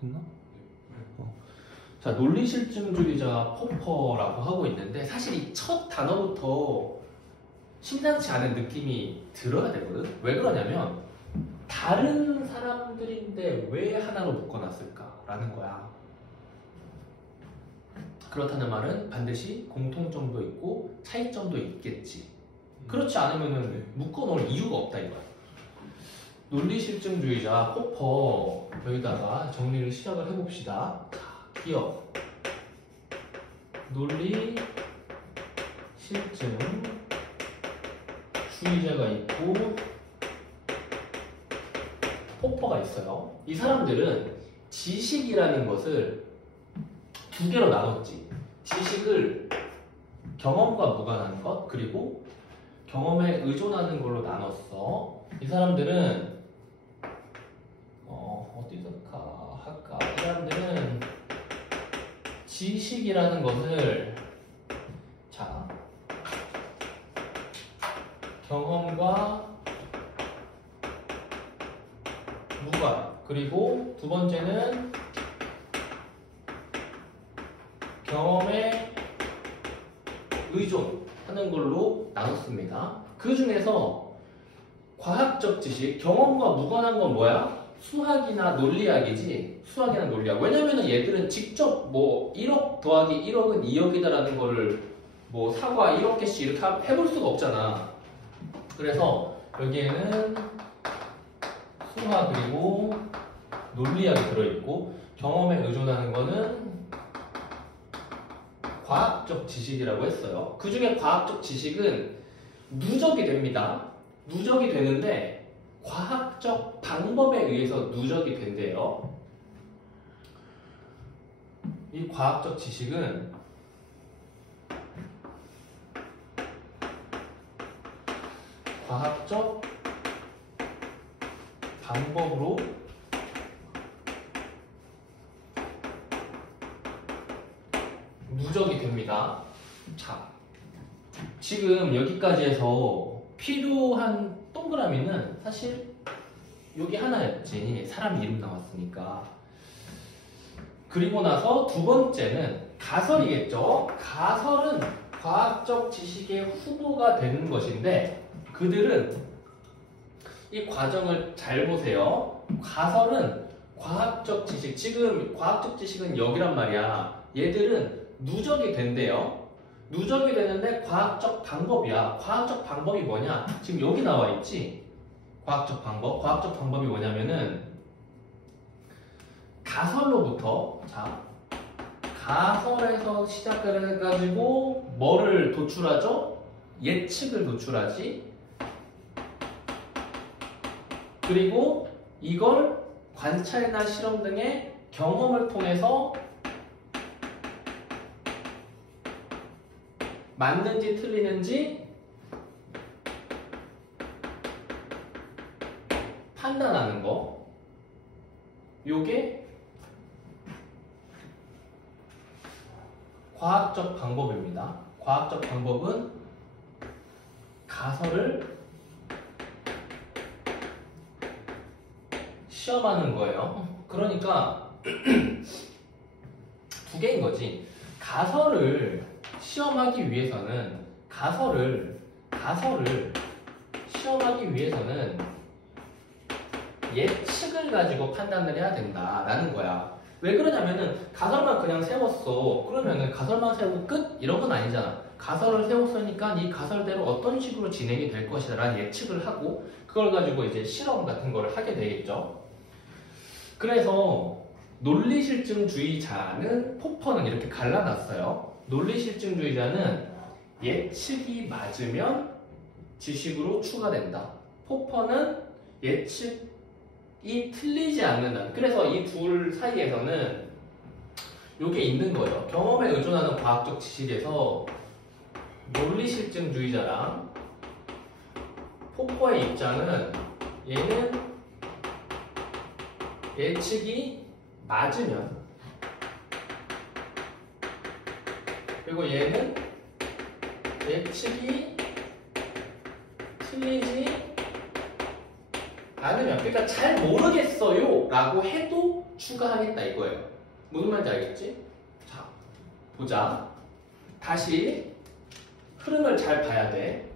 됐나? 자, 논리실증주의자 포퍼라고 하고 있는데 사실 이 첫 단어부터 심상치 않은 느낌이 들어야 되거든. 왜 그러냐면 다른 사람들인데 왜 하나로 묶어놨을까라는 거야. 그렇다는 말은 반드시 공통점도 있고 차이점도 있겠지. 그렇지 않으면 묶어놓을 이유가 없다 이거야. 논리실증주의자 포퍼 여기다가 정리를 시작을 해봅시다. 자, 기억 논리실증주의자가 있고 포퍼가 있어요. 이 사람들은 지식이라는 것을 두 개로 나눴지. 지식을 경험과 무관한 것 그리고 경험에 의존하는 걸로 나눴어. 이 사람들은 어디서 할까? 이 사람들은 지식이라는 것을 자 경험과 무관 그리고 두 번째는 경험에 의존하는 걸로 나눴습니다. 그 중에서 과학적 지식, 경험과 무관한 건 뭐야? 수학이나 논리학이지. 수학이나 논리학. 왜냐면은 얘들은 직접 뭐 1억 더하기 1억은 2억이다라는 거를 뭐 사과 1억 개씩 이렇게 해볼 수가 없잖아. 그래서 여기에는 수학 그리고 논리학이 들어있고 경험에 의존하는 거는 과학적 지식이라고 했어요. 그 중에 과학적 지식은 누적이 됩니다. 누적이 되는데 과학적 방법에 의해서 누적이 된대요. 이 과학적 지식은 과학적 방법으로 누적이 됩니다. 자, 지금 여기까지 해서 필요한 동그라미는 사실 여기 하나였지. 사람 이름 나왔으니까. 그리고 나서 두 번째는 가설이겠죠. 가설은 과학적 지식의 후보가 되는 것인데 그들은 이 과정을 잘 보세요. 가설은 과학적 지식, 지금 과학적 지식은 여기란 말이야. 얘들은 누적이 된대요. 누적이 되는데 과학적 방법이야. 과학적 방법이 뭐냐? 지금 여기 나와 있지? 과학적 방법. 과학적 방법이 뭐냐면은 가설로부터 자 가설에서 시작을 해가지고 뭐를 도출하죠? 예측을 도출하지. 그리고 이걸 관찰이나 실험 등의 경험을 통해서 맞는지 틀리는지 판단하는 거. 요게 과학적 방법입니다. 과학적 방법은 가설을 시험하는 거예요. 그러니까 두 개인 거지. 가설을 시험하기 위해서는 가설을 시험하기 위해서는 예측을 가지고 판단을 해야 된다라는 거야. 왜 그러냐면은 가설만 그냥 세웠어. 그러면은 가설만 세우고 끝? 이런 건 아니잖아. 가설을 세웠으니까 이 가설대로 어떤 식으로 진행이 될 것이다 라는 예측을 하고 그걸 가지고 이제 실험 같은 걸 하게 되겠죠. 그래서 논리실증주의자는 포퍼는 이렇게 갈라놨어요. 논리실증주의자는 예측이 맞으면 지식으로 추가된다. 포퍼는 예측이 틀리지 않는다. 그래서 이 둘 사이에서는 이게 있는 거예요. 경험에 의존하는 과학적 지식에서 논리실증주의자랑 포퍼의 입장은 얘는 예측이 맞으면 그리고 얘는 예측이 틀리지 아니면 그러니까 잘 모르겠어요 라고 해도 추가하겠다 이거예요. 무슨 말인지 알겠지? 자, 보자. 다시 흐름을 잘 봐야 돼.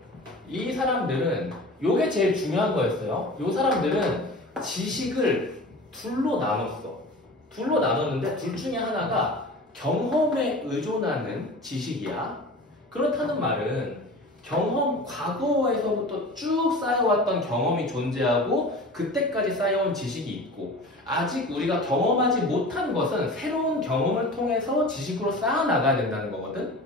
이 사람들은 요게 제일 중요한 거였어요. 요 사람들은 지식을 둘로 나눴어. 둘로 나눴는데 둘 중에 하나가 경험에 의존하는 지식이야. 그렇다는 말은 경험, 과거에서부터 쭉 쌓여왔던 경험이 존재하고 그때까지 쌓여온 지식이 있고 아직 우리가 경험하지 못한 것은 새로운 경험을 통해서 지식으로 쌓아나가야 된다는 거거든.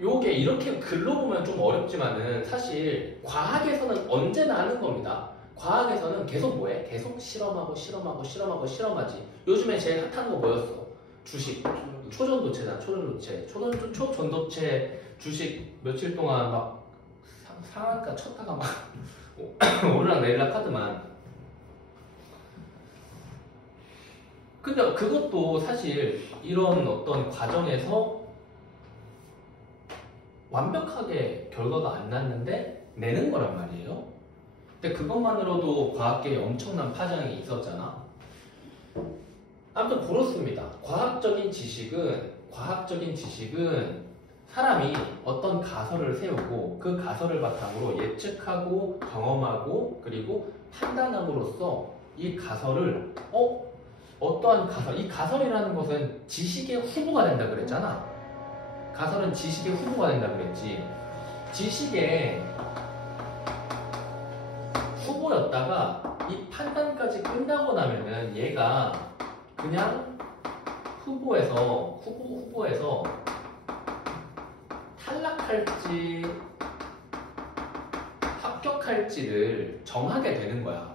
요게 이렇게 글로 보면 좀 어렵지만은 사실 과학에서는 언제나 하는 겁니다. 과학에서는 계속 뭐해? 계속 실험하고 실험하고 실험하고 실험하지. 요즘에 제일 핫한 거 뭐였어? 주식. 초전도체잖아. 초전도체 주식 며칠 동안 막 상한가 쳤다가 막 오르락 내리락 하더만. 근데 그것도 사실 이런 어떤 과정에서 완벽하게 결과가 안 났는데 내는 거란 말이에요. 근데 그것만으로도 과학계에 엄청난 파장이 있었잖아. 아무튼 그렇습니다. 과학적인 지식은 사람이 어떤 가설을 세우고 그 가설을 바탕으로 예측하고 경험하고 그리고 판단함으로써 이 가설을 어떠한 가설, 이 가설이라는 것은 지식의 후보가 된다 그랬잖아. 가설은 지식의 후보가 된다 그랬지. 지식의 후보였다가 이 판단까지 끝나고 나면은 얘가 그냥 후보에서 탈락할지 합격할지를 정하게 되는 거야.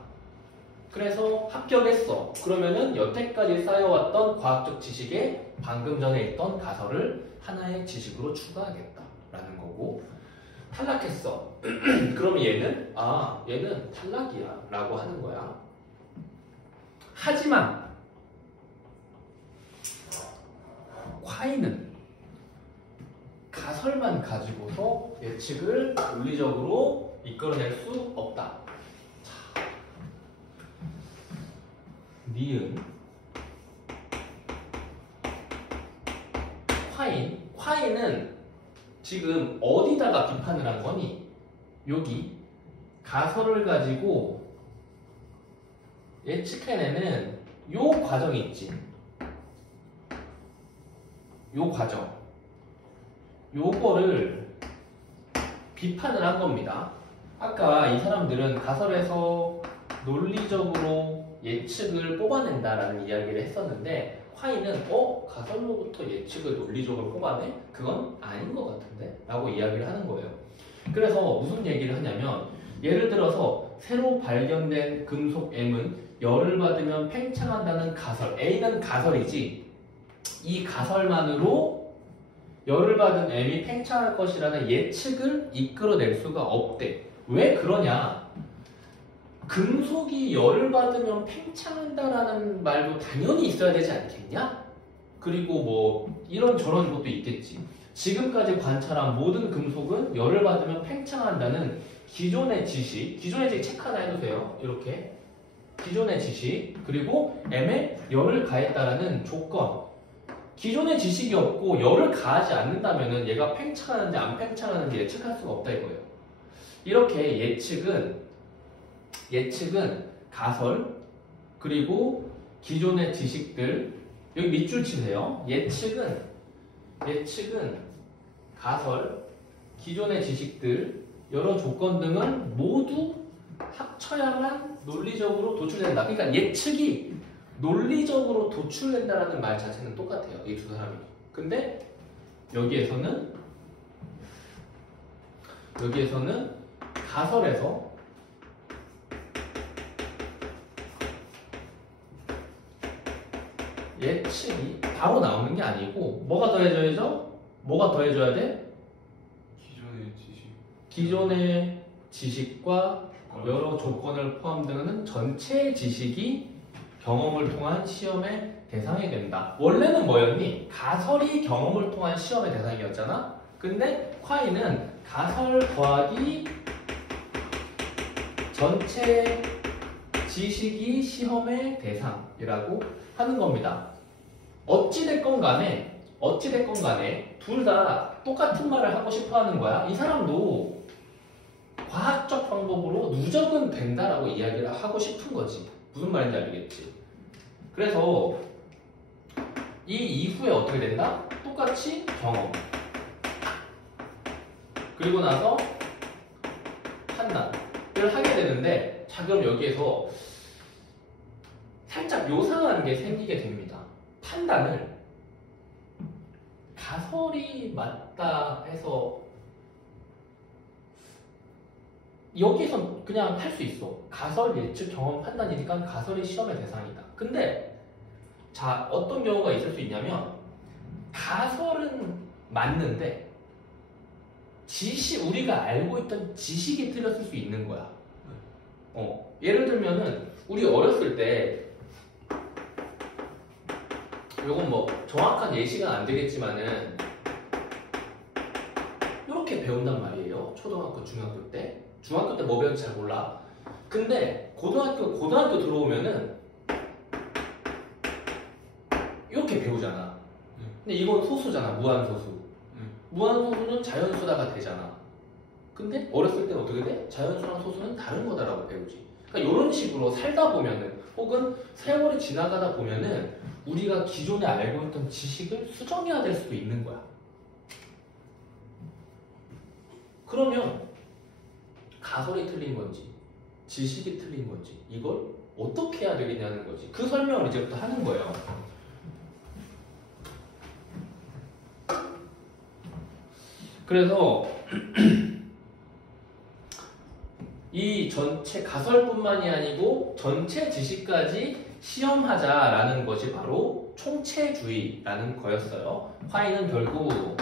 그래서 합격했어. 그러면은 여태까지 쌓여왔던 과학적 지식에 방금 전에 있던 가설을 하나의 지식으로 추가하겠다라는 거고, 탈락했어. 그럼 얘는 탈락이야 라고 하는 거야. 하지만 콰이는 가설만 가지고서 예측을 논리적으로 이끌어낼 수 없다. 자, 니은 콰이는 지금 어디다가 비판을 한 거니? 여기 가설을 가지고 예측해내는 요 과정이 있지. 요 과정. 요거를 비판을 한 겁니다. 아까 이 사람들은 가설에서 논리적으로 예측을 뽑아낸다라는 이야기를 했었는데, 콰이는 가설로부터 예측을 논리적으로 뽑아내? 그건 아닌 것 같은데? 라고 이야기를 하는 거예요. 그래서 무슨 얘기를 하냐면, 예를 들어서 새로 발견된 금속 M은 열을 받으면 팽창한다는 가설, A는 가설이지, 이 가설만으로 열을 받은 M이 팽창할 것이라는 예측을 이끌어낼 수가 없대. 왜 그러냐? 금속이 열을 받으면 팽창한다라는 말도 당연히 있어야 되지 않겠냐? 그리고 뭐 이런저런 것도 있겠지. 지금까지 관찰한 모든 금속은 열을 받으면 팽창한다는 기존의 지식 체크 하나 해주세요. 이렇게 기존의 지식, 그리고 M에 열을 가했다라는 조건. 기존의 지식이 없고 열을 가하지 않는다면은 얘가 팽창하는지 안 팽창하는지 예측할 수가 없다 이거예요. 이렇게 예측은 가설, 그리고 기존의 지식들, 여기 밑줄 치세요. 예측은 가설, 기존의 지식들, 여러 조건 등은 모두 합쳐야만 논리적으로 도출된다. 그러니까 예측이 논리적으로 도출된다라는 말 자체는 똑같아요. 이 두 사람이. 근데 여기에서는 가설에서 예측이 바로 나오는 게 아니고 뭐가 더해져야죠? 뭐가 더해져야 돼? 기존의 지식과 여러 조건을 포함되는 전체 지식이 경험을 통한 시험의 대상이 된다. 원래는 뭐였니? 가설이 경험을 통한 시험의 대상이었잖아? 근데 콰이는 가설 더하기 전체 지식이 시험의 대상이라고 하는 겁니다. 어찌됐건 간에 둘 다 똑같은 말을 하고 싶어 하는 거야. 이 사람도 과학적 방법으로 누적은 된다라고 이야기를 하고 싶은 거지. 무슨 말인지 알겠지? 그래서 이 이후에 어떻게 된다? 똑같이 경험. 그리고 나서 판단을 하게 되는데, 자, 그럼 여기에서 살짝 요상한 게 생기게 됩니다. 판단을 가설이 맞다 해서 여기선 그냥 할 수 있어. 가설, 예측, 경험, 판단이니까 가설이 시험의 대상이다. 근데 자, 어떤 경우가 있을 수 있냐면 가설은 맞는데 우리가 알고 있던 지식이 틀렸을 수 있는 거야. 예를 들면은 우리 어렸을 때, 요건 뭐 정확한 예시가 안 되겠지만은 이렇게 배운단 말이에요. 초등학교, 중학교 때. 중학교 때 뭐 배웠는지 잘 몰라. 근데 고등학교 들어오면은 이렇게 배우잖아. 근데 이건 소수잖아. 무한소수. 무한소수는 자연수다가 되잖아. 근데 어렸을 때 어떻게 돼? 자연수랑 소수는 다른 거다라고 배우지. 그러니까 이런 식으로 살다 보면은, 혹은 세월이 지나가다 보면은 우리가 기존에 알고 있던 지식을 수정해야 될 수도 있는 거야. 그러면 가설이 틀린 건지 지식이 틀린 건지 이걸 어떻게 해야 되겠냐는 거지. 그 설명을 이제부터 하는 거예요. 그래서 이 전체 가설뿐만이 아니고 전체 지식까지 시험하자라는 것이 바로 총체주의라는 거였어요. 화이는 결국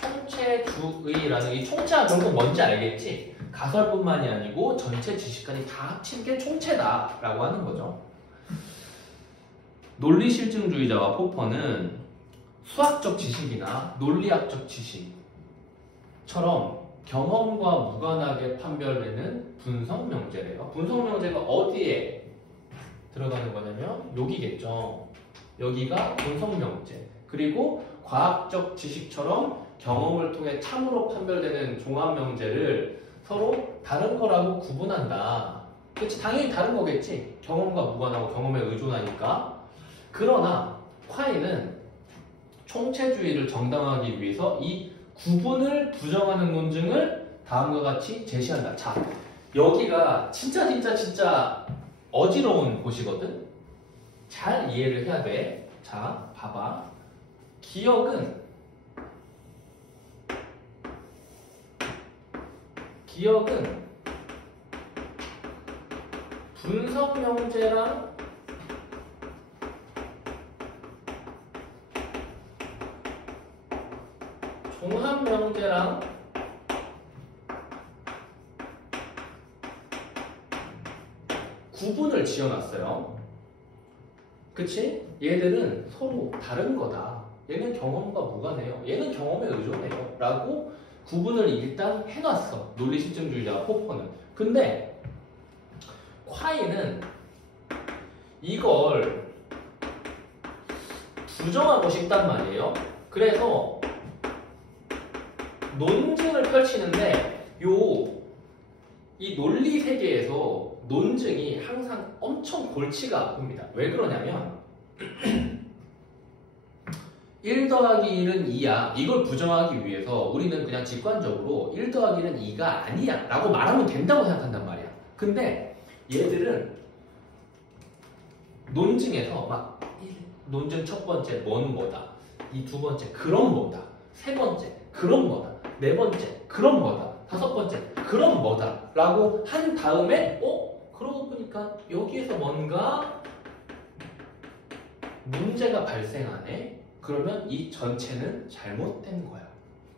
총체주의라는, 이 총체가 결국 뭔지 알겠지? 가설뿐만이 아니고 전체 지식까지 다 합친 게 총체다라고 하는 거죠. 논리실증주의자와 포퍼는 수학적 지식이나 논리학적 지식처럼 경험과 무관하게 판별되는 분석명제래요. 분석명제가 어디에 들어가는 거냐면 여기겠죠. 여기가 분석명제. 그리고 과학적 지식처럼 경험을 통해 참으로 판별되는 종합명제를 서로 다른 거라고 구분한다. 그치? 당연히 다른 거겠지. 경험과 무관하고 경험에 의존하니까. 그러나 콰이는 총체주의를 정당화하기 위해서 이 구분을 부정하는 논증을 다음과 같이 제시한다. 자, 여기가 진짜 어지러운 곳이거든. 잘 이해를 해야 돼. 자, 봐봐. 기억은 분석명제랑 종합명제랑 구분을 지어놨어요. 그치? 얘들은 서로 다른 거다. 얘는 경험과 무관해요. 얘는 경험에 의존해요. 라고 구분을 일단 해놨어. 논리실증주의자와 포퍼는. 근데 콰이는 이걸 부정하고 싶단 말이에요. 그래서 논증을 펼치는데 이 논리 세계에서 논증이 항상 엄청 골치가 아픕니다. 왜 그러냐면 1 더하기 1은 2야. 이걸 부정하기 위해서 우리는 그냥 직관적으로 1 더하기 1은 2가 아니야 라고 말하면 된다고 생각한단 말이야. 근데 얘들은 논증에서 막 논증 첫 번째 뭐는 뭐다, 이 두 번째 그럼 뭐다, 세 번째 그럼 뭐다, 네 번째 그럼 뭐다, 다섯 번째 그럼 뭐다 라고 한 다음에 그러고 보니까 여기에서 뭔가 문제가 발생하네. 그러면 이 전체는 잘못된 거야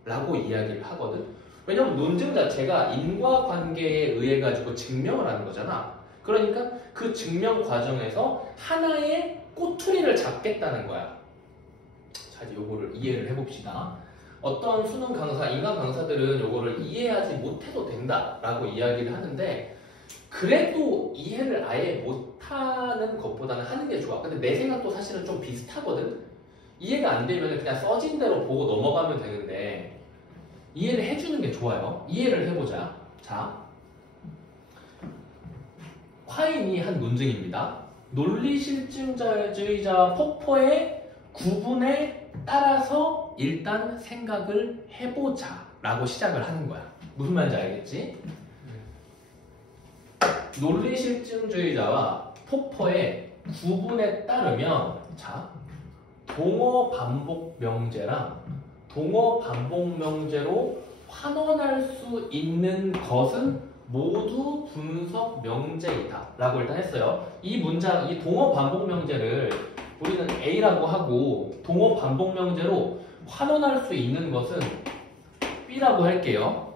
라고 이야기를 하거든. 왜냐면 논증 자체가 인과관계에 의해 가지고 증명을 하는 거잖아. 그러니까 그 증명 과정에서 하나의 꼬투리를 잡겠다는 거야. 자, 이제 요거를 이해를 해봅시다. 어떤 수능 강사, 인간 강사들은 요거를 이해하지 못해도 된다라고 이야기를 하는데 그래도 이해를 아예 못하는 것보다는 하는 게 좋아. 근데 내 생각도 사실은 좀 비슷하거든. 이해가 안 되면 그냥 써진 대로 보고 넘어가면 되는데 이해를 해주는 게 좋아요. 이해를 해보자. 자, 화인이 한 논증입니다. 논리실증주의자 폭포의 구분에 따라서 일단 생각을 해보자 라고 시작을 하는 거야. 무슨 말인지 알겠지? 논리실증주의자와 폭포의 구분에 따르면 자, 동어 반복 명제랑 동어 반복 명제로 환원할 수 있는 것은 모두 분석 명제이다 라고 일단 했어요. 이 문장, 이 동어 반복 명제를 우리는 A라고 하고 동어 반복 명제로 환원할 수 있는 것은 B라고 할게요.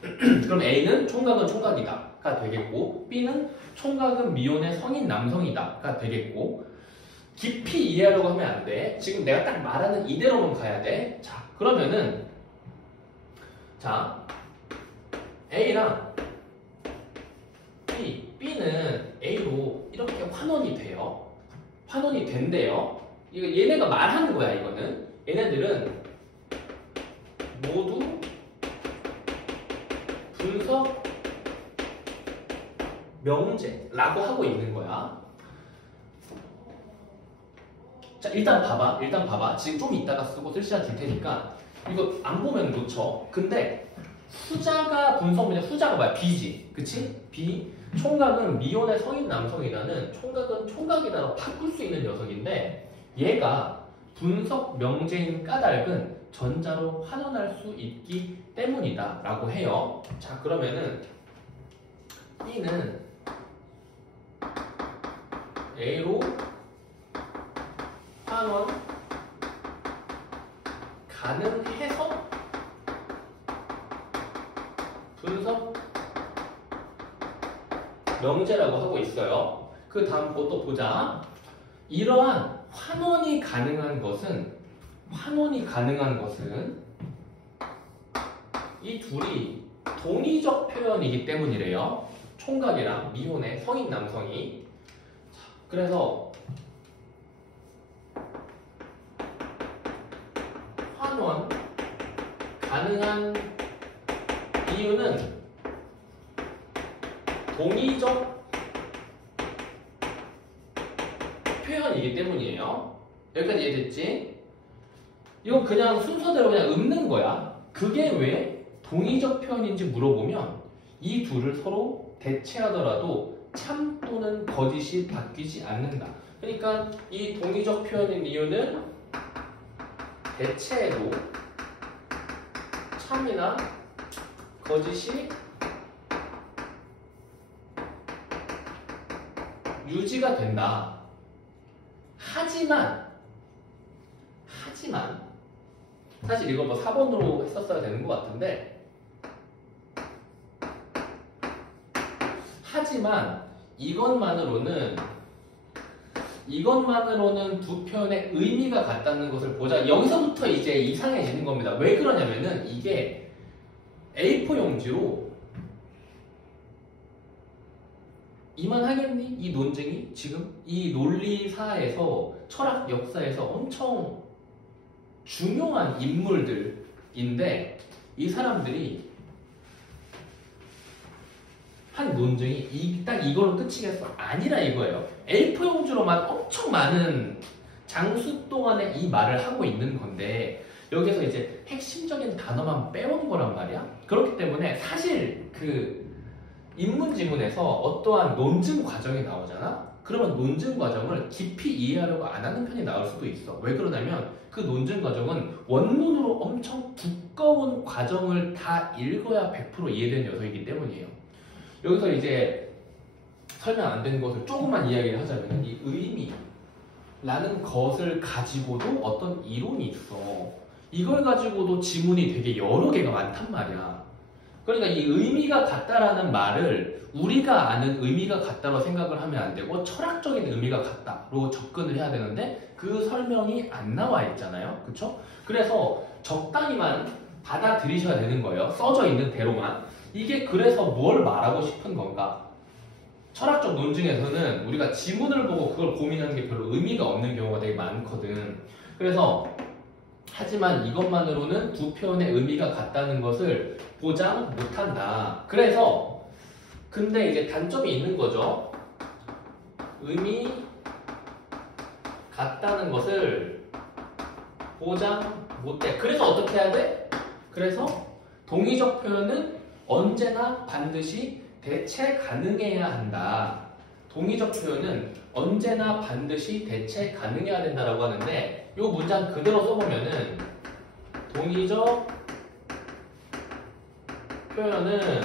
그럼 A는 총각은 총각이다 가 되겠고 B는 총각은 미혼의 성인 남성이다 가 되겠고 깊이 이해하려고 하면 안 돼. 지금 내가 딱 말하는 이대로만 가야 돼. 자, 그러면은 자 A랑 B는 A로 이렇게 환원이 돼요. 환원이 된대요. 이거 얘네가 말하는 거야. 이거는 얘네들은 모두 분석 명제라고 하고 있는 거야. 자, 일단 봐봐. 지금 좀 이따가 쓰고 글씨가 줄 테니까 이거 안 보면 놓쳐. 근데 후자가 분석 명제, 후자가 뭐야? B지, 그치? B. 총각은 미혼의 성인 남성이라는 총각은 총각이다라고 바꿀 수 있는 녀석인데 얘가 분석 명제인 까닭은 전자로 환원할 수 있기 때문이다 라고 해요. 자, 그러면은 B는 A로 환원 가능해서 분석 명제라고 하고 있어요. 그 다음 것도 보자. 이러한 환원이 가능한 것은 이 둘이 동의적 표현이기 때문이래요. 총각이랑 미혼의 성인 남성이. 그래서 환원 가능한 이유는 동의적 표현이기 때문이에요. 여기까지 이해됐지? 이건 그냥 순서대로 그냥 읊는 거야. 그게 왜 동의적 표현인지 물어보면 이 둘을 서로 대체하더라도 참 또는 거짓이 바뀌지 않는다. 그러니까 이 동의적 표현인 이유는 대체해도 참이나 거짓이 유지가 된다. 하지만 사실 이거 뭐 4번으로 했었어야 되는 것 같은데 하지만 이것만으로는 두 표현의 의미가 같다는 것을 보자. 여기서부터 이제 이상해지는 겁니다. 왜 그러냐면은 이게 A4 용지로 이만하겠니? 이 논증이 지금 이 논리사에서 철학 역사에서 엄청 중요한 인물들인데 이 사람들이 한 논증이 딱 이걸로 끝이겠어? 아니라 이거예요. A4 용지로만 엄청 많은 장수 동안에 이 말을 하고 있는 건데 여기서 이제 핵심적인 단어만 빼온 거란 말이야. 그렇기 때문에 사실 그 인문지문에서 어떠한 논증 과정이 나오잖아? 그러면 논증 과정을 깊이 이해하려고 안 하는 편이 나올 수도 있어. 왜 그러냐면 그 논증 과정은 원문으로 엄청 두꺼운 과정을 다 읽어야 100% 이해되는 녀석이기 때문이에요. 여기서 이제 설명 안 된 것을 조금만 이야기를 하자면 이 의미라는 것을 가지고도 어떤 이론이 있어. 이걸 가지고도 지문이 되게 여러 개가 많단 말이야. 그러니까 이 의미가 같다라는 말을 우리가 아는 의미가 같다로 생각을 하면 안 되고 철학적인 의미가 같다로 접근을 해야 되는데 그 설명이 안 나와 있잖아요. 그쵸? 그래서 적당히만 받아들이셔야 되는 거예요. 써져 있는 대로만. 이게 그래서 뭘 말하고 싶은 건가? 철학적 논증에서는 우리가 지문을 보고 그걸 고민하는 게 별로 의미가 없는 경우가 되게 많거든. 그래서 하지만 이것만으로는 두 표현의 의미가 같다는 것을 보장 못한다. 그래서 근데 이제 단점이 있는 거죠. 의미 같다는 것을 보장 못해. 그래서 어떻게 해야 돼? 그래서 동의적 표현은 언제나 반드시 대체 가능해야 한다. 동의적 표현은 언제나 반드시 대체 가능해야 된다라고 하는데 이 문장 그대로 써보면은 동의적 표현은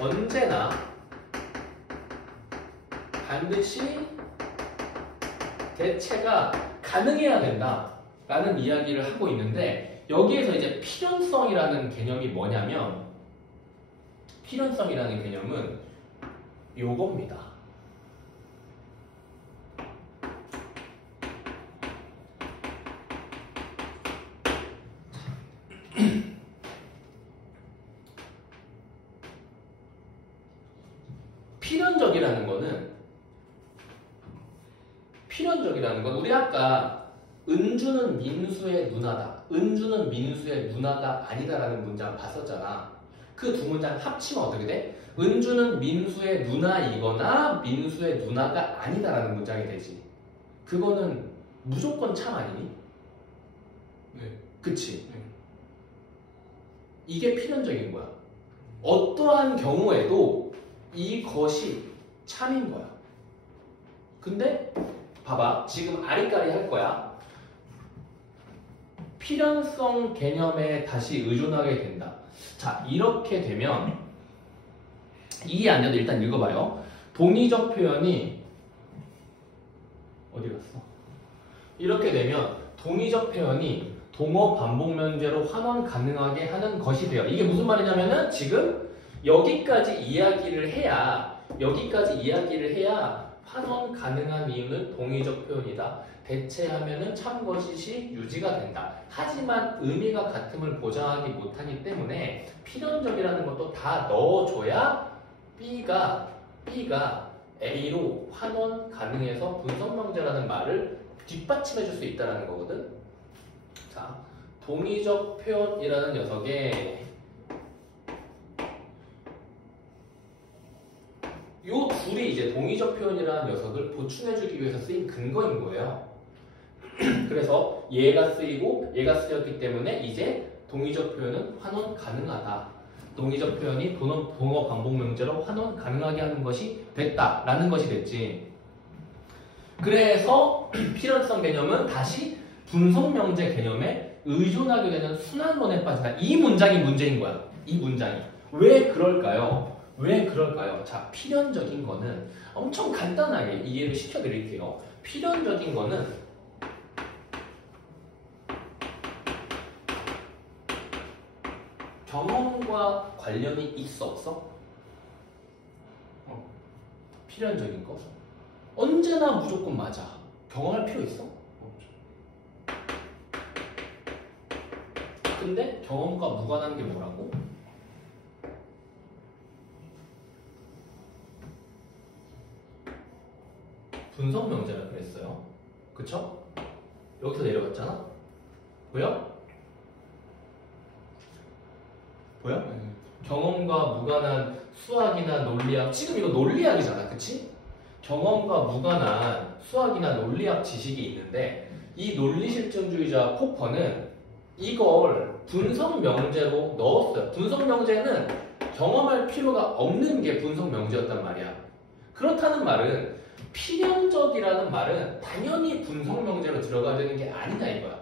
언제나 반드시 대체가 가능해야 된다라는 이야기를 하고 있는데 여기에서 이제 필연성이라는 개념이 뭐냐면 필연성이라는 개념은 요겁니다. 필연적이라는 건 우리 아까 은주는 민수의 누나다. 은주는 민수의 누나가 아니다라는 문장 봤었잖아. 그 두 문장 합치면 어떻게 돼? 은주는 민수의 누나이거나 민수의 누나가 아니다라는 문장이 되지. 그거는 무조건 참 아니니? 네. 그치? 네. 이게 필연적인 거야. 어떠한 경우에도 이것이 참인 거야. 근데 봐봐. 지금 아리까리 할 거야. 필연성 개념에 다시 의존하게 된다. 자, 이렇게 되면 이해 안 돼도 일단 읽어봐요. 동의적 표현이 어디 갔어? 이렇게 되면 동의적 표현이 동어 반복 면제로 환원 가능하게 하는 것이 돼요. 이게 무슨 말이냐면은 지금 여기까지 이야기를 해야 환원 가능한 이유는 동의적 표현이다. 대체하면은 참것이시 유지가 된다. 하지만 의미가 같음을 보장하기 못하기 때문에 필연적이라는 것도 다 넣어줘야 B가 A로 환원 가능해서 분석명제라는 말을 뒷받침해줄 수 있다는 거거든. 자, 동의적 표현이라는 녀석에 요 둘이 이제 동의적 표현이라는 녀석을 보충해주기 위해서 쓰인 근거인 거예요. 그래서 얘가 쓰이고 얘가 쓰였기 때문에 이제 동의적 표현은 환원 가능하다. 동의적 표현이 동어 반복 명제로 환원 가능하게 하는 것이 됐다라는 것이 됐지. 그래서 필연성 개념은 다시 분석 명제 개념에 의존하게 되는 순환론에 빠진다. 이 문장이 문제인 거야. 이 문장이. 왜 그럴까요? 왜 그럴까요? 자, 필연적인 거는 엄청 간단하게 이해를 시켜드릴게요. 필연적인 거는 경험과 관련이 있어 없어? 필연적인 거? 언제나 무조건 맞아. 경험할 필요 있어? 없죠. 근데 경험과 무관한 게 뭐라고? 분석 명제라 그랬어요. 그쵸? 여기서 내려갔잖아? 보여? 보여? 네. 경험과 무관한 수학이나 논리학. 지금 이거 논리학이잖아. 그치? 경험과 무관한 수학이나 논리학 지식이 있는데 이 논리실증주의자 포퍼는 이걸 분석 명제로 넣었어요. 분석 명제는 경험할 필요가 없는 게 분석 명제였단 말이야. 그렇다는 말은 필연적이라는 말은 당연히 분석 명제로 들어가야 되는 게 아니다 이거야.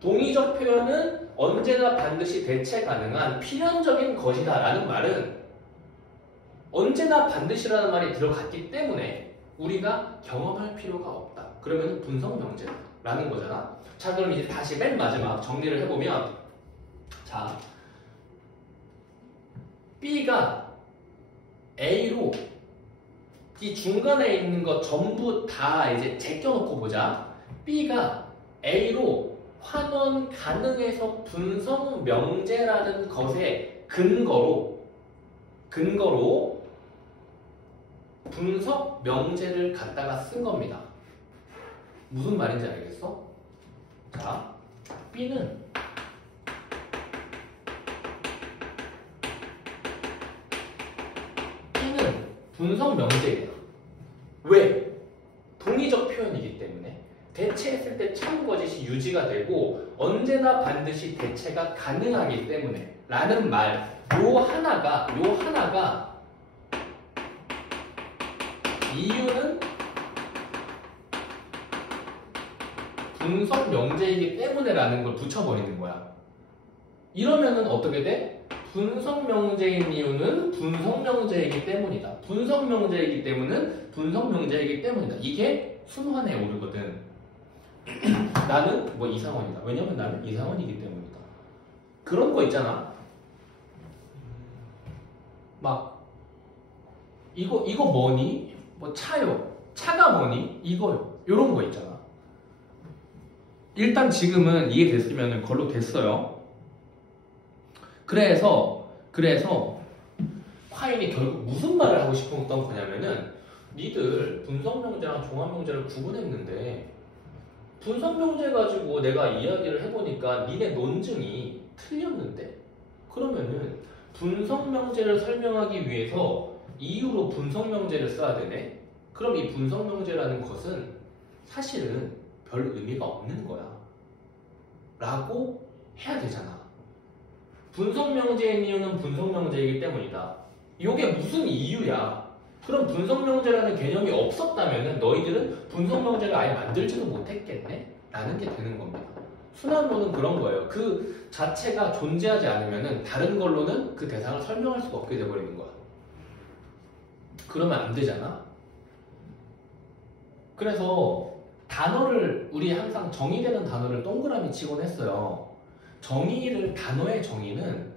동의적 표현은 언제나 반드시 대체 가능한 필연적인 것이다 라는 말은 언제나 반드시라는 말이 들어갔기 때문에 우리가 경험할 필요가 없다. 그러면 분석 명제라는 거잖아. 자, 그럼 이제 다시 맨 마지막 정리를 해보면, 자, B가 A로 이 중간에 있는 거 전부 다 이제 제껴놓고 보자. B가 A로 환원 가능해서 분석 명제라는 것의 근거로 분석 명제를 갖다가 쓴 겁니다. 무슨 말인지 알겠어? 자, B는 분석 명제예요. 왜? 동의적 표현이기 때문에 대체했을 때 참 거짓이 유지가 되고 언제나 반드시 대체가 가능하기 때문에 라는 말, 요 하나가 이유는 분석 명제이기 때문에 라는 걸 붙여버리는 거야. 이러면은 어떻게 돼? 분석 명제인 이유는 분석 명제이기 때문이다. 분석 명제이기 때문은 분석 명제이기 때문이다. 이게 순환에 오르거든. 나는 뭐 이상원이다. 왜냐면 나는 이상원이기 때문이다. 그런 거 있잖아. 막 이거 뭐니? 뭐 차요. 차가 뭐니? 이거요. 요런 거 있잖아. 일단 지금은 이해됐으면 걸로 됐어요. 그래서 콰인이 결국 무슨 말을 하고 싶었던 거냐면은 니들 분석명제랑 종합명제를 구분했는데 분석명제 가지고 내가 이야기를 해보니까 니네 논증이 틀렸는데 그러면은 분석명제를 설명하기 위해서 이유로 분석명제를 써야 되네? 그럼 이 분석명제라는 것은 사실은 별 의미가 없는 거야 라고 해야 되잖아. 분석명제인 이유는 분석명제이기 때문이다. 이게 무슨 이유야? 그럼 분석명제라는 개념이 없었다면 너희들은 분석명제를 아예 만들지도 못했겠네? 라는 게 되는 겁니다. 순환론은 그런 거예요. 그 자체가 존재하지 않으면 다른 걸로는 그 대상을 설명할 수가 없게 돼버리는 거야. 그러면 안 되잖아? 그래서 단어를 우리 항상 정의되는 단어를 동그라미 치곤 했어요. 단어의 정의는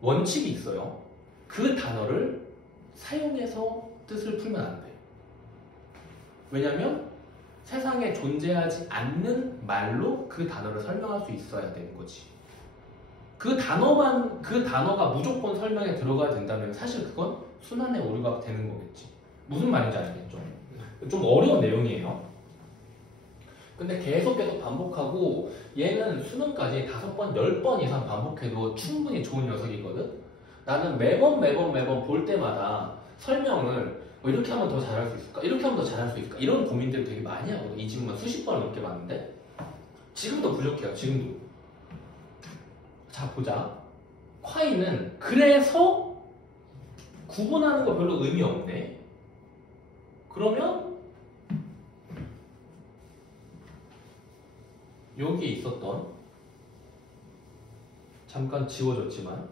원칙이 있어요. 그 단어를 사용해서 뜻을 풀면 안 돼. 왜냐면 세상에 존재하지 않는 말로 그 단어를 설명할 수 있어야 되는 거지. 그 단어가 무조건 설명에 들어가야 된다면 사실 그건 순환의 오류가 되는 거겠지. 무슨 말인지 알겠죠? 좀 어려운 내용이에요. 근데 계속 반복하고 얘는 수능까지 5번, 10번 이상 반복해도 충분히 좋은 녀석이거든? 나는 매번 볼 때마다 설명을 이렇게 하면 더 잘할 수 있을까? 이렇게 하면 더 잘할 수 있을까? 이런 고민들을 되게 많이 하거든. 이 질문 수십 번을 넘게 봤는데 지금도 부족해요. 지금도. 자, 보자. 콰이는 그래서 구분하는 거 별로 의미 없네. 그러면 여기 있었던 잠깐 지워졌지만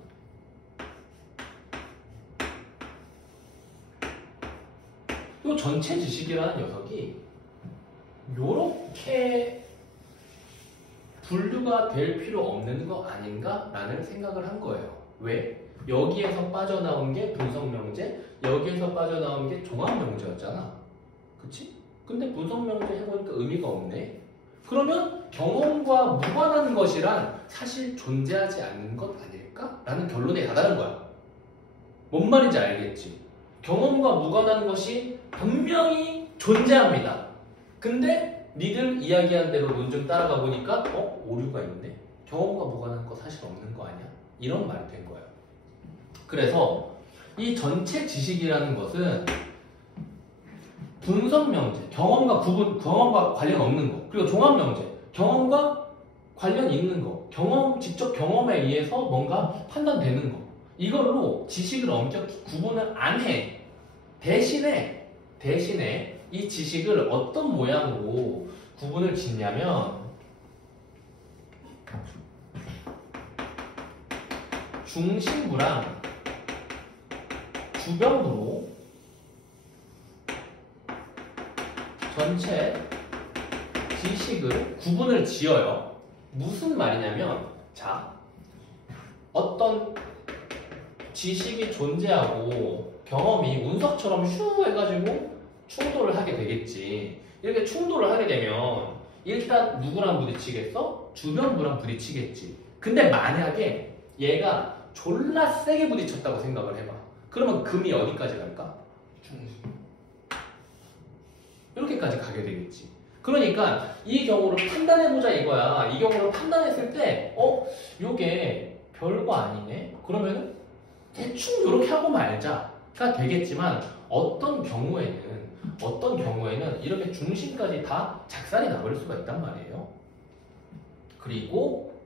이 전체 지식이라는 녀석이 요렇게 분류가 될 필요 없는 거 아닌가? 라는 생각을 한 거예요. 왜? 여기에서 빠져나온 게 분석명제, 여기에서 빠져나온 게 종합명제였잖아. 그치? 근데 분석명제 해보니까 의미가 없네. 그러면 경험과 무관한 것이란 사실 존재하지 않는 것 아닐까? 라는 결론에 다다른 거야. 뭔 말인지 알겠지? 경험과 무관한 것이 분명히 존재합니다. 근데 니들 이야기한 대로 논증 따라가 보니까 오류가 있네? 경험과 무관한 거 사실 없는 거 아니야? 이런 말이 된 거예요. 그래서 이 전체 지식이라는 것은 분석명제, 경험과 관련 없는 거, 그리고 종합명제, 경험과 관련 있는 거, 직접 경험에 의해서 뭔가 판단되는 거, 이걸로 지식을 엄격히 구분을 안 해. 대신에 이 지식을 어떤 모양으로 구분을 짓냐면 중심부랑 주변부로 전체 지식을 구분을 지어요. 무슨 말이냐면, 자, 어떤 지식이 존재하고 경험이 운석처럼 슈 해가지고 충돌을 하게 되겠지. 이렇게 충돌을 하게 되면 일단 누구랑 부딪히겠어? 주변부랑 부딪히겠지. 근데 만약에 얘가 졸라 세게 부딪혔다고 생각을 해봐. 그러면 금이 어디까지 갈까? 중심. 이렇게까지 가게 되겠지. 그러니까 이 경우를 판단해보자 이거야. 이 경우를 판단했을 때 요게 별거 아니네? 그러면 대충 이렇게 하고 말자가 되겠지만 어떤 경우에는 이렇게 중심까지 다 작살이 나버릴 수가 있단 말이에요. 그리고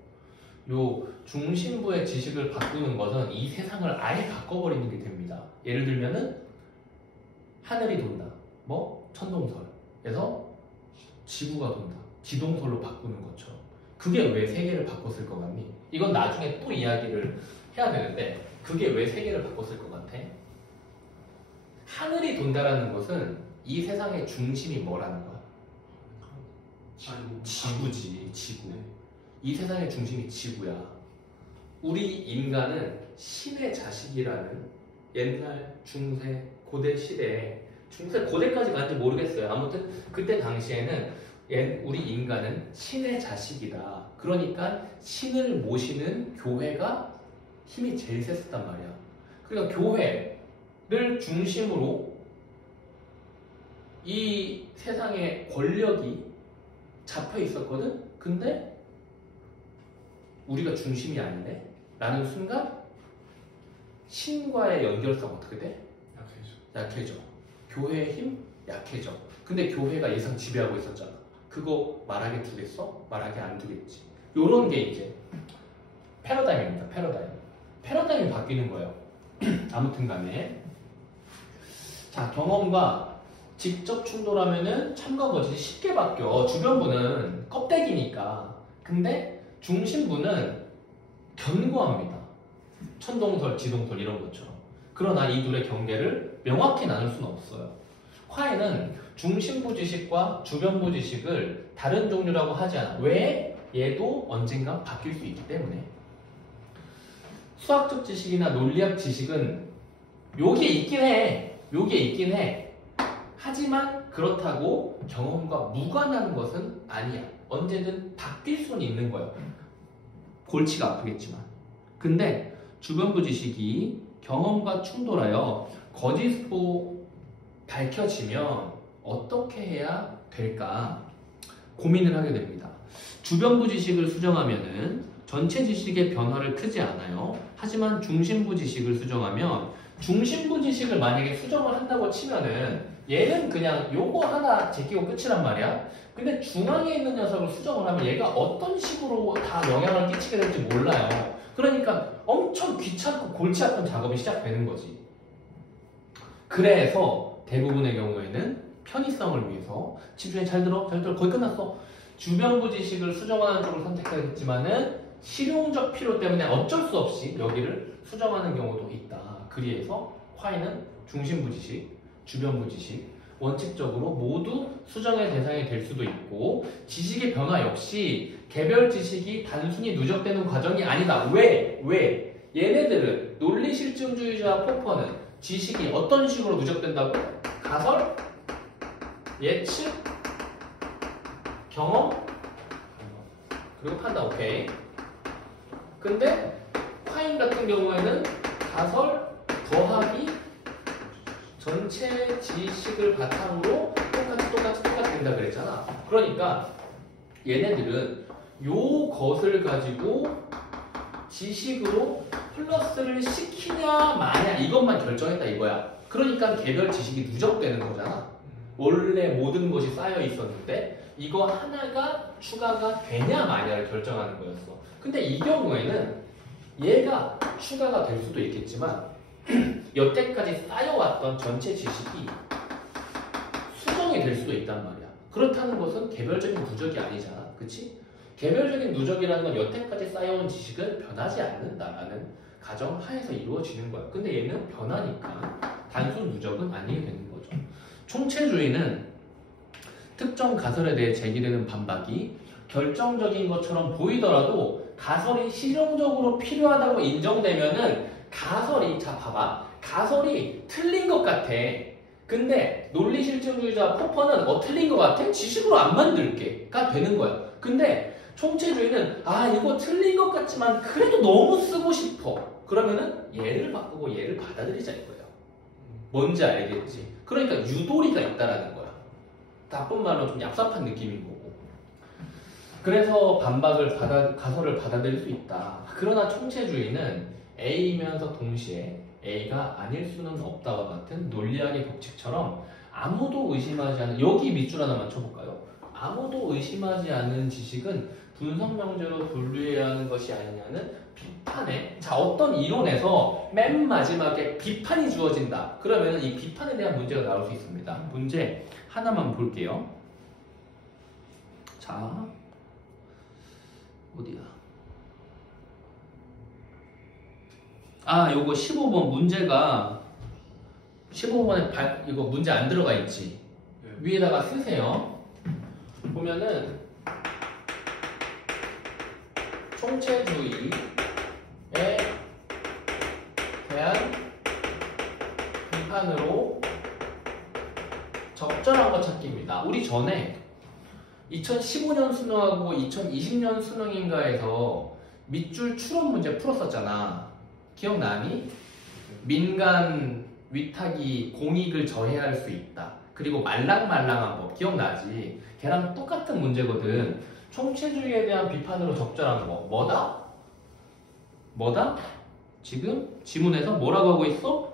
요 중심부의 지식을 바꾸는 것은 이 세상을 아예 바꿔버리는 게 됩니다. 예를 들면은 하늘이 돈다. 뭐? 천동설에서 지구가 돈다. 지동설로 바꾸는 것처럼. 그게 왜 세계를 바꿨을 것 같니? 이건 나중에 또 이야기를 해야 되는데 그게 왜 세계를 바꿨을 것 같아? 하늘이 돈다라는 것은 이 세상의 중심이 뭐라는 거야? 지구지, 지구. 이 세상의 중심이 지구야. 우리 인간은 신의 자식이라는 옛날 중세 고대 시대에 중세 고대까지 간지 모르겠어요. 아무튼 그때 당시에는 우리 인간은 신의 자식이다. 그러니까 신을 모시는 교회가 힘이 제일 셌었단 말이야. 그러니까 교회를 중심으로 이 세상의 권력이 잡혀 있었거든? 근데 우리가 중심이 아니네? 라는 순간 신과의 연결성 어떻게 돼? 약해져. 교회의 힘? 약해져. 근데 교회가 예상 지배하고 있었잖아. 그거 말하게 두겠어? 말하게 안 두겠지. 요런 게 이제 패러다임입니다. 패러다임이 바뀌는 거예요. 아무튼 간에 자, 경험과 직접 충돌하면은 참과 거짓이 쉽게 바뀌어. 주변부는 껍데기니까. 근데 중심부는 견고합니다. 천동설, 지동설 이런 것처럼. 그러나 이 둘의 경계를 명확히 나눌 수는 없어요. 화해는 중심부 지식과 주변부 지식을 다른 종류라고 하지 않아. 왜? 얘도 언젠가 바뀔 수 있기 때문에. 수학적 지식이나 논리학 지식은 요게 있긴 해. 하지만 그렇다고 경험과 무관한 것은 아니야. 언제든 바뀔 수는 있는 거야. 골치가 아프겠지만. 근데 주변부 지식이 경험과 충돌하여 거짓으로 밝혀지면 어떻게 해야 될까 고민을 하게 됩니다. 주변부 지식을 수정하면은 전체 지식의 변화를 크지 않아요. 하지만 중심부 지식을 수정하면 중심부 지식을 만약에 수정을 한다고 치면은 얘는 그냥 요거 하나 제끼고 끝이란 말이야. 근데 중앙에 있는 녀석을 수정을 하면 얘가 어떤 식으로 다 영향을 끼치게 될지 몰라요. 그러니까 엄청 귀찮고 골치 아픈 작업이 시작되는 거지. 그래서 대부분의 경우에는 편의성을 위해서 집중해. 잘 들어 거의 끝났어. 주변부 지식을 수정하는 쪽을 선택하겠지만은 실용적 필요 때문에 어쩔 수 없이 여기를 수정하는 경우도 있다. 그래서 화해는 중심부 지식, 주변부 지식 원칙적으로 모두 수정의 대상이 될 수도 있고 지식의 변화 역시 개별 지식이 단순히 누적되는 과정이 아니다. 왜? 얘네들은 논리실증주의자와 포퍼는 지식이 어떤 식으로 누적된다고? 가설, 예측, 경험, 그리고 판단. 오케이. 근데 화인 같은 경우에는 가설, 더하기, 전체 지식을 바탕으로 똑같이 된다 그랬잖아. 그러니까 얘네들은 요 것을 가지고 지식으로 플러스를 시키냐 마냐 이것만 결정했다 이거야. 그러니까 개별 지식이 누적되는 거잖아. 원래 모든 것이 쌓여 있었는데 이거 하나가 추가가 되냐 마냐를 결정하는 거였어. 근데 이 경우에는 얘가 추가가 될 수도 있겠지만 여태까지 쌓여왔던 전체 지식이 수정이 될 수도 있단 말이야. 그렇다는 것은 개별적인 누적이 아니잖아. 그치? 개별적인 누적이라는 건 여태까지 쌓여온 지식은 변하지 않는다라는 가정 하에서 이루어지는 거야. 근데 얘는 변하니까 단순 누적은 아니게 되는 거죠. 총체주의는 특정 가설에 대해 제기되는 반박이 결정적인 것처럼 보이더라도 가설이 실용적으로 필요하다고 인정되면은 가설이, 자 봐봐, 가설이 틀린 것 같아. 근데 논리실증주의자 포퍼는 틀린 것 같아? 지식으로 안 만들게가 되는 거야. 근데 총체주의는 이거 틀린 것 같지만 그래도 너무 쓰고 싶어. 그러면은 얘를 바꾸고 얘를 받아들이자 이거예요. 뭔지 알겠지? 그러니까 유도리가 있다라는 거야. 나쁜 말로 좀 얍삽한 느낌인 거고. 그래서 가설을 받아들일 수 있다. 그러나 총체주의는 A이면서 동시에 A가 아닐 수는 없다와 같은 논리학의 법칙처럼 아무도 의심하지 않는, 여기 밑줄 하나만 쳐볼까요? 아무도 의심하지 않는 지식은 분석명제로 분류해야 하는 것이 아니냐는 비판에, 어떤 이론에서 맨 마지막에 비판이 주어진다. 그러면 이 비판에 대한 문제가 나올 수 있습니다. 문제 하나만 볼게요. 자, 어디야? 요거 15번 문제가 15번에 이거 문제 안 들어가 있지. 위에다가 쓰세요. 보면은 총체주의에 대한 비판으로 적절한 거 찾기입니다. 우리 전에 2015년 수능하고 2020년 수능인가에서 밑줄 추론 문제 풀었었잖아. 기억나니? 민간 위탁이 공익을 저해할 수 있다. 그리고 말랑말랑한 법 기억나지? 걔랑 똑같은 문제거든. 총체주의에 대한 비판으로 적절한 거 뭐다? 지금 지문에서 뭐라고 하고 있어?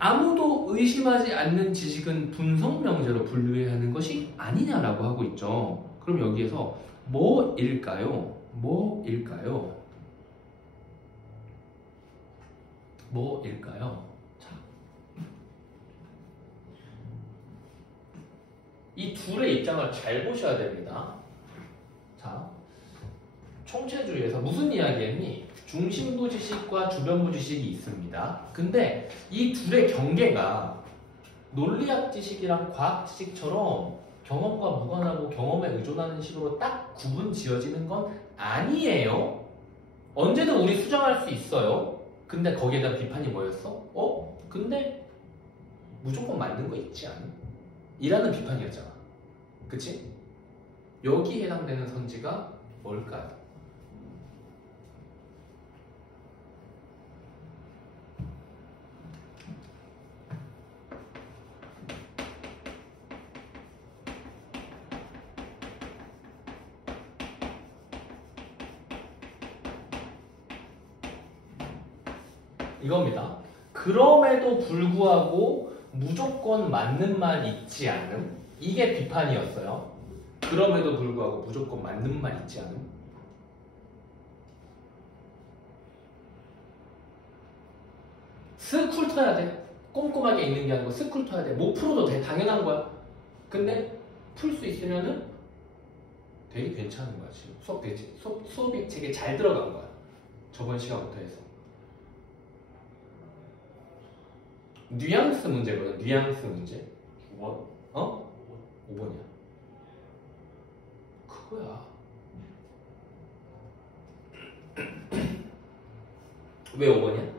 아무도 의심하지 않는 지식은 분석명제로 분류해야 하는 것이 아니냐라고 하고 있죠. 그럼 여기에서 뭐일까요? 자, 이 둘의 입장을 잘 보셔야 됩니다. 자, 총체주의에서 무슨 이야기했니? 중심부 지식과 주변부 지식이 있습니다. 근데 이 둘의 경계가 논리학 지식이랑 과학 지식처럼 경험과 무관하고 경험에 의존하는 식으로 딱 구분 지어지는 건 아니에요. 언제든 우리 수정할 수 있어요. 근데 거기에 대한 비판이 뭐였어? 근데 무조건 맞는 거 있지 않니? 이라는 비판이었잖아. 그치? 여기에 해당되는 선지가 뭘까요? 이겁니다. 그럼에도 불구하고 무조건 맞는 말 있지 않음. 이게 비판이었어요. 그럼에도 불구하고 무조건 맞는 말 있지 않음. 쓱 훑어야 돼. 꼼꼼하게 읽는 게 아니고 쓱 훑어야 돼. 못 풀어도 돼. 당연한 거야. 근데 풀 수 있으면은 되게 괜찮은 거야. 지금 수업이 되게 잘 들어간 거야. 저번 시간부터 해서. 뉘앙스 문제거든. 뉘앙스 문제. 5번? 5번이야. 그거야. 왜 5번이야?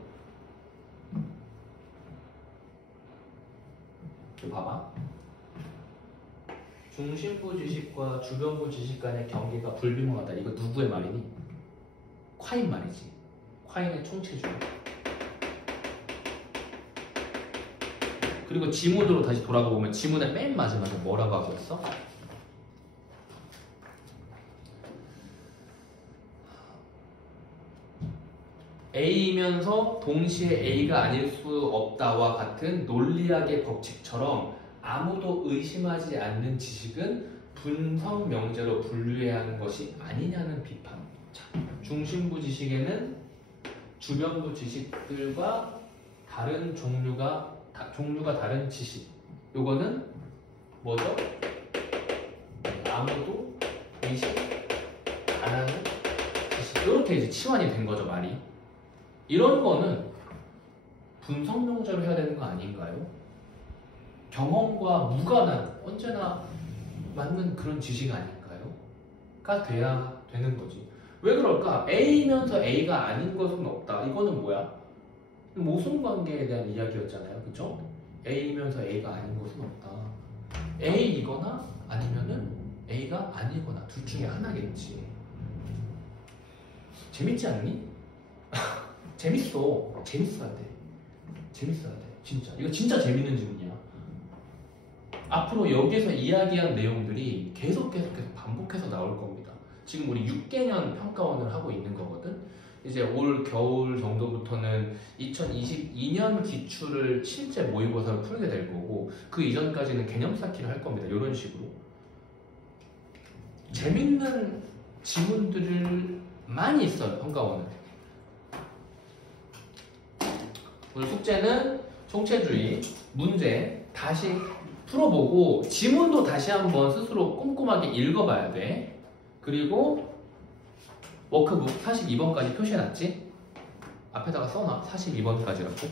봐봐. 중심부 지식과 주변부 지식 간의 경계가 불분명하다. 이거 누구의 말이니? 콰인 말이지. 콰인의 총체주의. 그리고 지문으로 다시 돌아가 보면 지문의 맨 마지막에 뭐라고 하고 있어? A이면서 동시에 A가 아닐 수 없다와 같은 논리학의 법칙처럼 아무도 의심하지 않는 지식은 분석 명제로 분류해야 하는 것이 아니냐는 비판. 자, 중심부 지식에는 주변부 지식들과 다른 종류가 다른 지식. 요거는 뭐죠? 아무도 의심 안 하는 지식. 이렇게 이제 치환이 된 거죠, 말이. 이런 거는 분석 명제로 해야 되는 거 아닌가요? 경험과 무관한 언제나 맞는 그런 지식 아닐까요? 가 돼야 되는 거지. 왜 그럴까? A면서 A가 아닌 것은 없다. 이거는 뭐야? 모순관계에 대한 이야기였잖아요. 그쵸? A이면서 A가 아닌 것은 없다. A이거나 아니면은 A가 아니거나 둘 중에 하나겠지. 재밌지 않니? 재밌어. 재밌어야 돼. 재밌어야 돼. 진짜. 이거 진짜 재밌는 질문이야. 앞으로 여기서 이야기한 내용들이 계속 반복해서 나올 겁니다. 지금 우리 6개년 평가원을 하고 있는 거거든. 이제 올 겨울 정도부터는 2022년 기출을 실제 모의고사를 풀게 될 거고 그 이전까지는 개념 쌓기를 할 겁니다. 이런 식으로. 재밌는 지문들을 많이 있어요. 평가원은. 오늘 숙제는 총체주의 문제 다시 풀어보고 지문도 다시 한번 스스로 꼼꼼하게 읽어봐야 돼. 그리고 워크북 42번까지 표시해놨지? 앞에다가 써놔. 42번까지라고.